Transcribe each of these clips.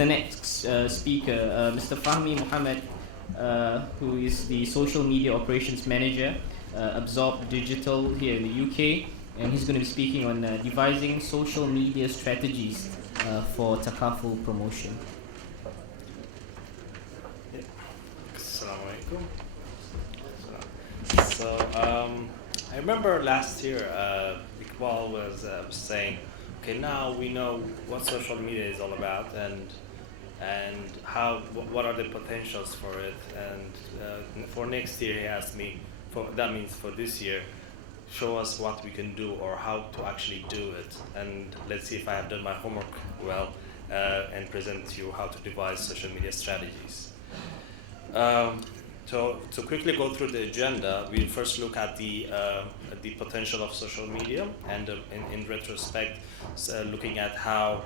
The next speaker, Mr. Fahmi Mohammed, who is the Social Media Operations Manager, Absorb Digital here in the UK, and he's going to be speaking on devising social media strategies for Takaful promotion. Assalamu alaikum. So I remember last year Iqbal was saying, okay, now we know what social media is all about and what are the potentials for it, and for next year he asked me, that means for this year, show us what we can do or how to actually do it, and let's see if I have done my homework well, and present to you how to devise social media strategies. So to quickly go through the agenda, we'll first look at the potential of social media, and in retrospect, looking at how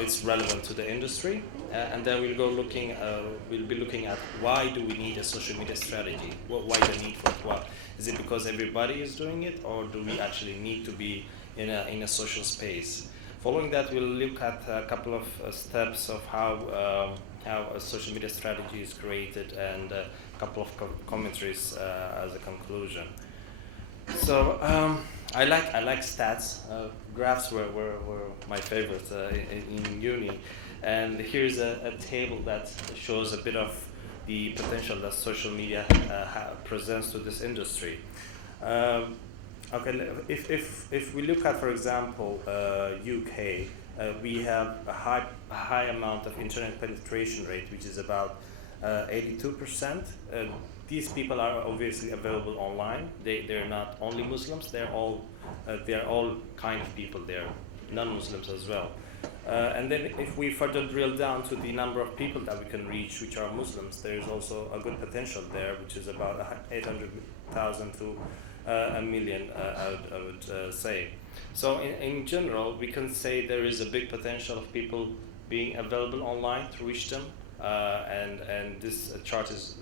it's relevant to the industry, and then we'll be looking at why do we need a social media strategy? Why the need for it? What is it? Because everybody is doing it, or do we actually need to be in a social space? Following that, we'll look at a couple of steps of how a social media strategy is created, and a couple of commentaries as a conclusion. So I like stats. Graphs were my favorite in uni, and here's a table that shows a bit of the potential that social media presents to this industry. Okay, if we look at, for example, UK, we have a high amount of internet penetration rate, which is about 82%. These people are obviously available online. They're not only Muslims. They're all kind of people. They're non-Muslims as well. And then if we further drill down to the number of people that we can reach, which are Muslims, there is also a good potential there, which is about 800,000 to a million, I would say. So in general, we can say there is a big potential of people being available online to reach them, and this chart is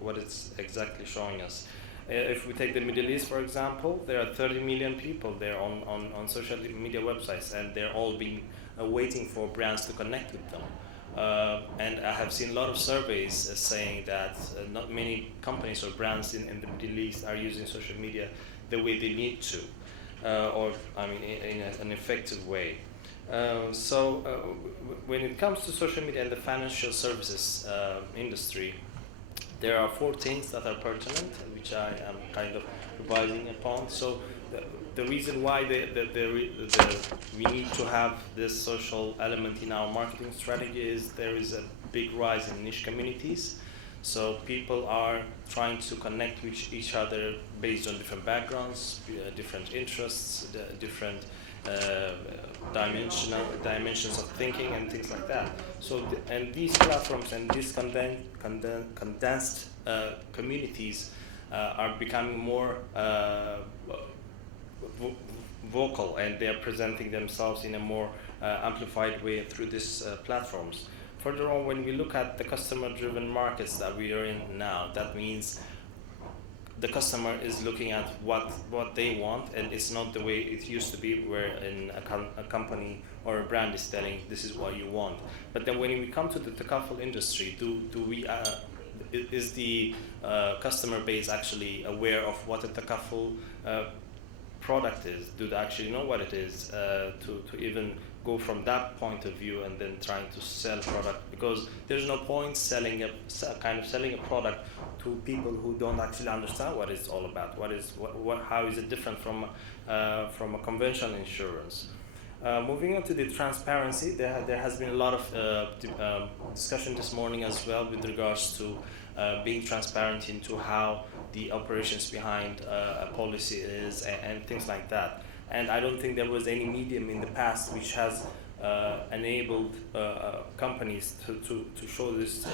what it's exactly showing us. If we take the Middle East, for example, there are 30 million people there on social media websites, and they're all waiting for brands to connect with them. And I have seen a lot of surveys saying that not many companies or brands in the Middle East are using social media the way they need to, or in an effective way. So when it comes to social media and the financial services industry, there are 4 things that are pertinent, which I am kind of revising upon. So the reason why we need to have this social element in our marketing strategy is there is a big rise in niche communities. So people are trying to connect with each other based on different backgrounds, different interests, different dimensions of thinking and things like that. So and these platforms and these condensed communities are becoming more vocal, and they are presenting themselves in a more amplified way through these platforms. Further on, when we look at the customer-driven markets that we are in now, that means the customer is looking at what they want, and it's not the way it used to be, where a company or a brand is telling this is what you want. But then when we come to the Takaful industry, is the customer base actually aware of what a Takaful product is? Do they actually know what it is, to even go from that point of view and then trying to sell a product? Because there's no point selling a product to people who don't actually understand what it's all about. How is it different from a conventional insurance? Moving on to the transparency, there has been a lot of discussion this morning as well with regards to being transparent into how the operations behind a policy is, and things like that. And I don't think there was any medium in the past which has enabled companies to show this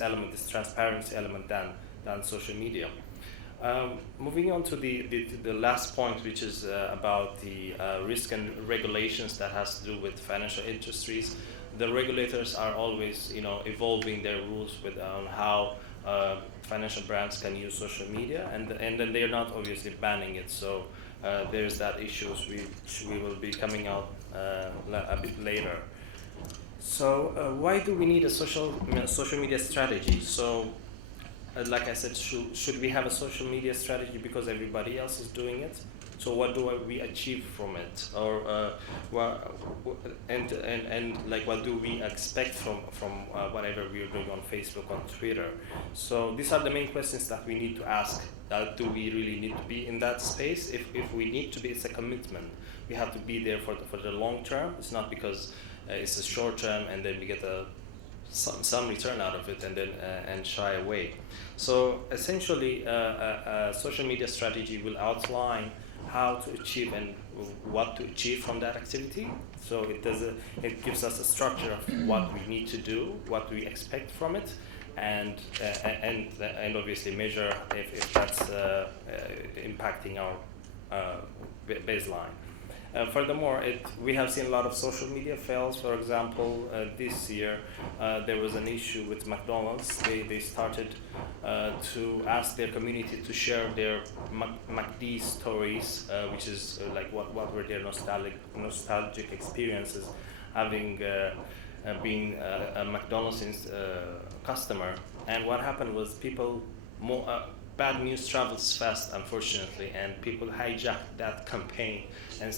element, this transparency element, than social media. Moving on to the last point, which is about the risk and regulations that has to do with financial industries. The regulators are always, evolving their rules on how financial brands can use social media, and then they're not obviously banning it. So there's that issue which we will be coming out a bit later. So why do we need a social media strategy? So like I said, should we have a social media strategy because everybody else is doing it? So what do we achieve from it, or and like what do we expect from whatever we are doing on Facebook, on Twitter? So these are the main questions that we need to ask. Do we really need to be in that space? If we need to be, it's a commitment. We have to be there for the long term. It's not because it's a short term and then we get some return out of it and then and shy away. So essentially, a social media strategy will outline how to achieve and what to achieve from that activity. So it gives us a structure of what we need to do, what we expect from it, and obviously measure if that's impacting our baseline. Furthermore, we have seen a lot of social media fails. For example, this year there was an issue with McDonald's. They started to ask their community to share their McD stories, which is like what were their nostalgic experiences having been a McDonald's customer. And what happened was bad news travels fast, unfortunately, and people hijacked that campaign and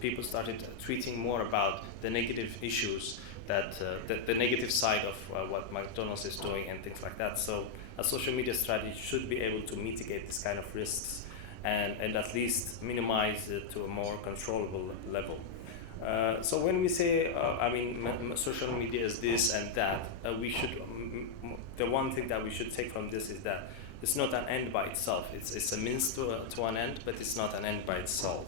people started tweeting more about the negative issues that the negative side of what McDonald's is doing and things like that. So a social media strategy should be able to mitigate this kind of risks and at least minimize it to a more controllable level. So when we say, social media is this and that, the one thing that we should take from this is that it's not an end by itself. It's a means to an end, but it's not an end by itself.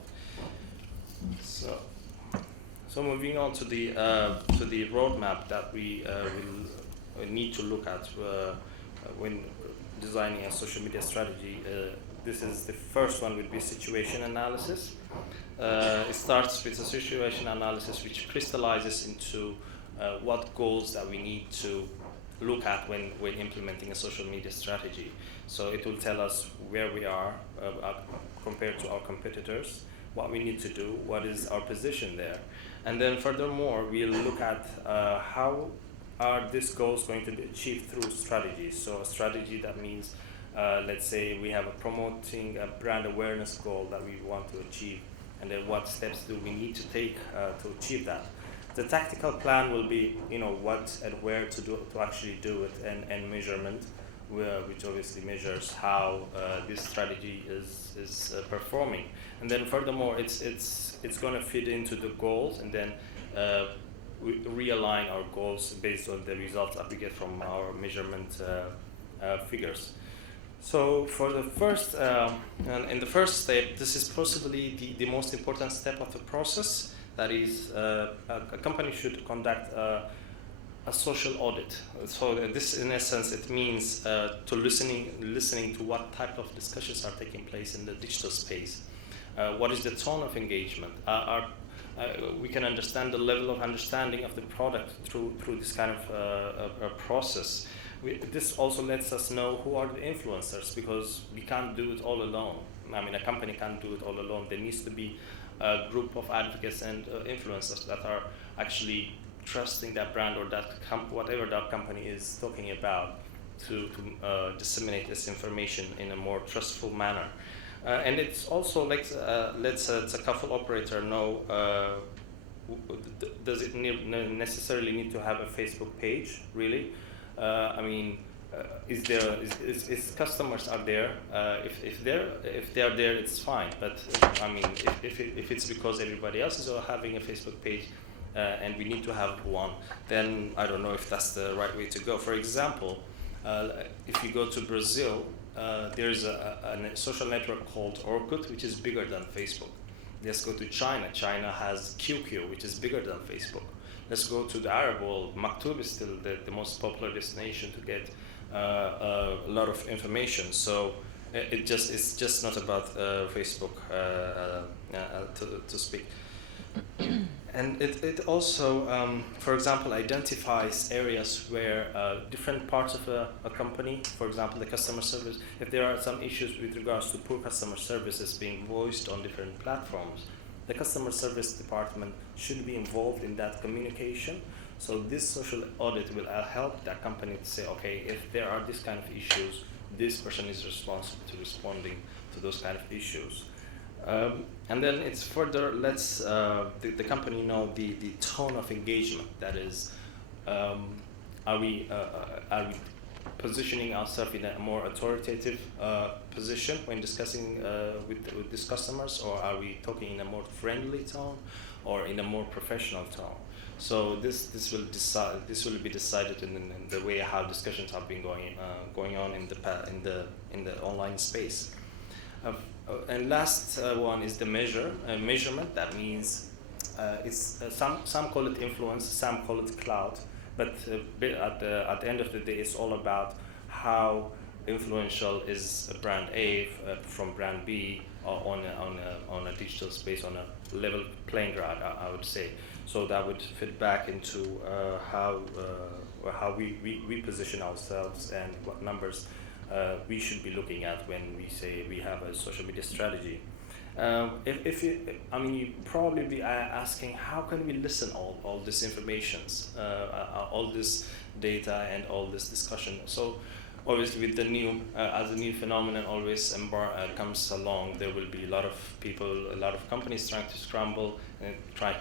So moving on to the roadmap that we will need to look at when designing a social media strategy. This is the first one would be situation analysis. It starts with a situation analysis which crystallizes into what goals that we need to look at when implementing a social media strategy. So it will tell us where we are compared to our competitors, what we need to do, what is our position there. And then furthermore, we'll look at how are these goals going to be achieved through strategies. So a strategy that means, let's say we have promoting a brand awareness goal that we want to achieve, and then what steps do we need to take to achieve that. The tactical plan will be, what and where to do to actually do it, and measurement, which obviously measures how this strategy is performing. And then furthermore, it's going to fit into the goals, and then we realign our goals based on the results that we get from our measurement figures. So for the first, in the first step, this is possibly the most important step of the process. That is, a company should conduct a social audit. So this, in essence, it means to listening to what type of discussions are taking place in the digital space. What is the tone of engagement? We can understand the level of understanding of the product through this kind of process. This also lets us know who are the influencers, because we can't do it all alone. A company can't do it all alone. There needs to be a group of advocates and influencers that are actually trusting that brand or that whatever that company is talking about to disseminate this information in a more trustful manner. And it's also like lets a Takaful operator know, does it necessarily need to have a Facebook page, really? Is customers are there? If they are there, it's fine. But if it's because everybody else is having a Facebook page, and we need to have one, then I don't know if that's the right way to go. For example, if you go to Brazil, there's a social network called Orkut, which is bigger than Facebook. Let's go to China. China has QQ, which is bigger than Facebook. Let's go to the Arab world. Maktub is still the most popular destination to get a lot of information. So it's just not about Facebook to speak. And it also, for example, identifies areas where different parts of a company, for example, the customer service, if there are some issues with regards to poor customer services being voiced on different platforms, the customer service department should be involved in that communication So this social audit will help that company to say, okay, if there are this kind of issues, this person is responsible to responding to those kind of issues. And then it's further, let's the company know the tone of engagement. That is, are we positioning ourselves in a more authoritative position when discussing with these customers, or are we talking in a more friendly tone or in a more professional tone? So this will be decided in the way how discussions have been going on in the online space. And last one is the measurement. That means it's some call it influence, some call it cloud, but at the end of the day, it's all about how influential is a brand A from brand B on a digital space, on a level playing ground, I would say. So that would fit back into how we position ourselves and what numbers we should be looking at when we say we have a social media strategy. You probably be asking, how can we listen all this informations, all this data and all this discussion? So obviously with the new, as a new phenomenon always comes along, there will be a lot of people, a lot of companies trying to scramble and trying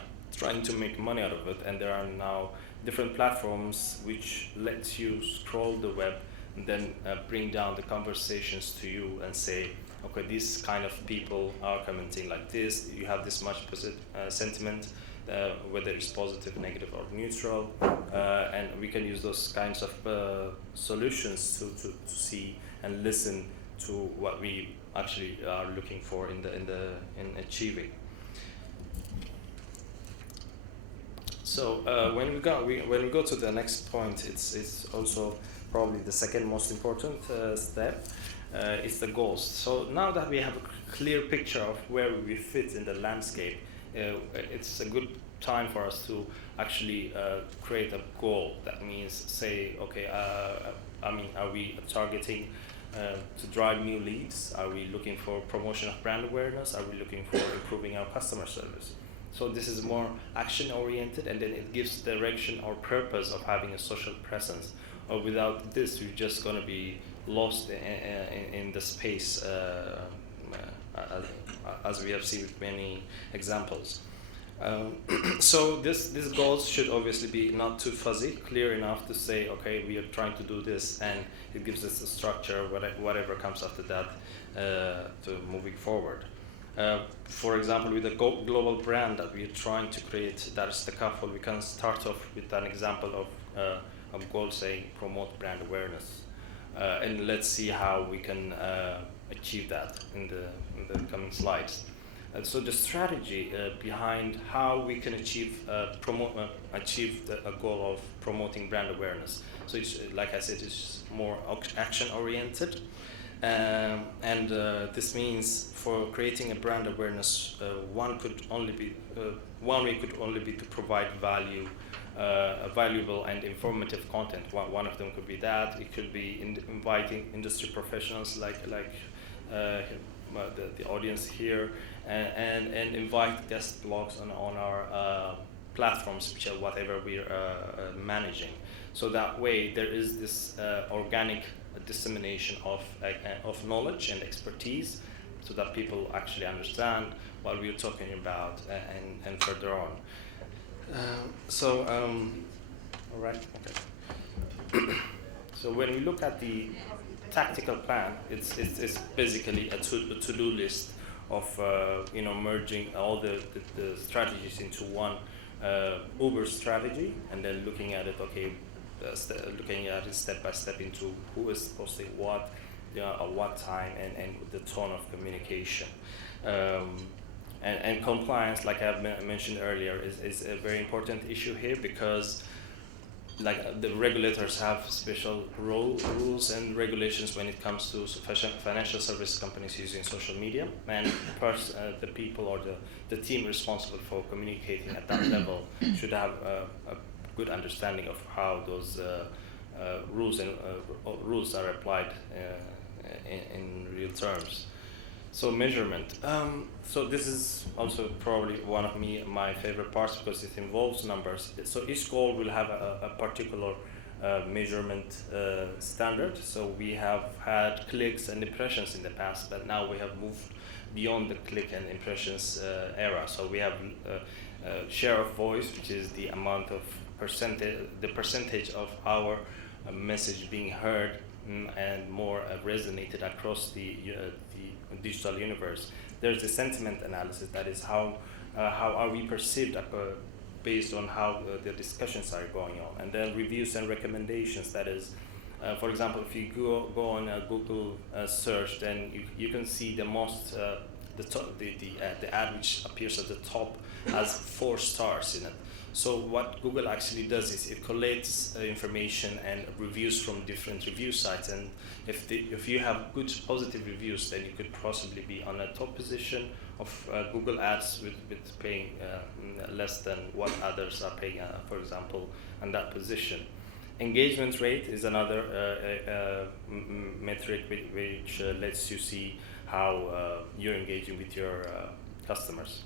to make money out of it, and there are now different platforms which lets you scroll the web and then bring down the conversations to you and say, okay, these kind of people are commenting like this, you have this much sentiment, whether it's positive, negative, or neutral, and we can use those kinds of solutions to see and listen to what we actually are looking for in achieving. So when we go to the next point, it's also probably the second most important step. It's the goals. So now that we have a clear picture of where we fit in the landscape, it's a good time for us to actually create a goal. That means say, okay, are we targeting to drive new leads? Are we looking for promotion of brand awareness? Are we looking for improving our customer service? So this is more action-oriented, and then it gives direction or purpose of having a social presence. Or without this, we're just going to be lost in the space, as we have seen with many examples. So these goals should obviously be not too fuzzy, clear enough to say, okay, we are trying to do this, and it gives us a structure, whatever comes after that, to moving forward. For example, with a global brand that we are trying to create, that is Re-Takaful, we can start off with an example of a goal saying promote brand awareness. And let's see how we can achieve that in the coming slides. So the strategy behind how we can achieve a goal of promoting brand awareness. So it's, like I said, it's more action-oriented. And this means for creating a brand awareness, one way could only be to provide valuable and informative content. One of them could be that. It could be inviting industry professionals like the audience here, and invite guest blogs on our platforms, which are whatever we're managing. So that way there is this organic dissemination of knowledge and expertise, so that people actually understand what we're talking about and further on. All right. Okay. So when we look at the tactical plan, it's basically a to-do list of merging all the strategies into one Uber strategy, and then looking at it. Okay. Looking at it step by step into who is posting what, at what time, and the tone of communication. And compliance, like I mentioned earlier, is a very important issue here, because like the regulators have special rules and regulations when it comes to financial service companies using social media, and the people or the team responsible for communicating at that level should have a good understanding of how those rules are applied in real terms. So measurement. So this is also probably one of my favorite parts because it involves numbers. So each goal will have a particular measurement standard. So we have had clicks and impressions in the past, but now we have moved beyond the click and impressions era. So we have share of voice, which is the amount of percentage of our message being heard and more resonated across the digital universe. There's the sentiment analysis, that is how are we perceived based on how the discussions are going on. And then reviews and recommendations, that is, for example, if you go on a Google search, then you can see the most, the ad which appears at the top has 4 stars in it. So what Google actually does is it collates information and reviews from different review sites, and if you have good positive reviews, then you could possibly be on a top position of Google Ads with paying less than what others are paying, for example, on that position. Engagement rate is another metric which lets you see how you're engaging with your customers.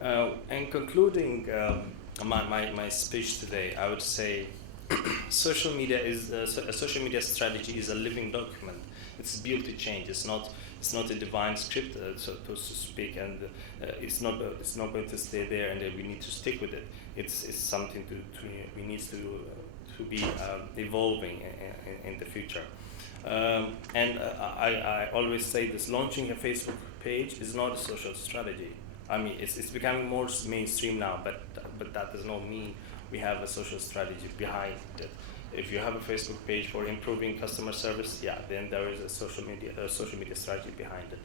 And concluding my speech today, I would say social media is a social media strategy is a living document. It's built to change. It's not a divine script, so to speak, and it's not going to stay there, and we need to stick with it. It's something we need to be evolving in the future. And I always say this: launching a Facebook page is not a social strategy. I mean, it's becoming more mainstream now, but that does not mean we have a social strategy behind it. If you have a Facebook page for improving customer service, yeah, then there is a social media strategy behind it.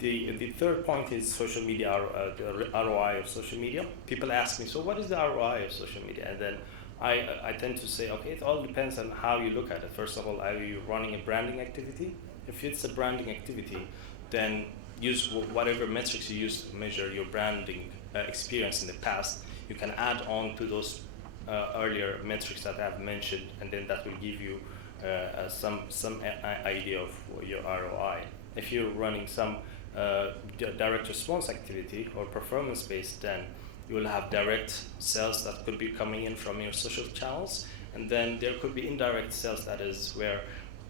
The third point is social media, the ROI of social media. People ask me, so what is the ROI of social media? And then I tend to say, okay, it all depends on how you look at it. First of all, are you running a branding activity? If it's a branding activity, then use whatever metrics you use to measure your branding experience in the past. You can add on to those earlier metrics that I have mentioned, and then that will give you some idea of your ROI. If you're running some direct response activity or performance based, then you will have direct sales that could be coming in from your social channels, and then there could be indirect sales, that is where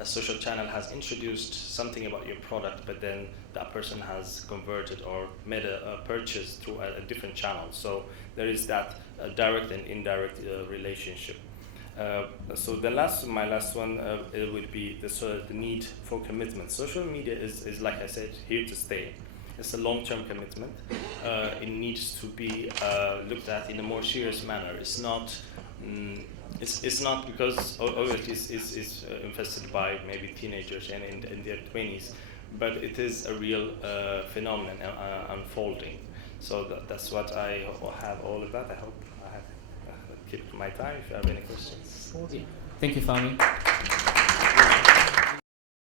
a social channel has introduced something about your product, but then that person has converted or made a purchase through a different channel. So there is that direct and indirect relationship. So my last one it would be the need for commitment. Social media is, like I said, here to stay. It's a long-term commitment. It needs to be looked at in a more serious manner. It's not. It's not because obviously it's infested by maybe teenagers and in their 20s, but it is a real phenomenon unfolding. So that's what I have all of that. I hope I have kept my time. If you have any questions. Thank you, Fahmi.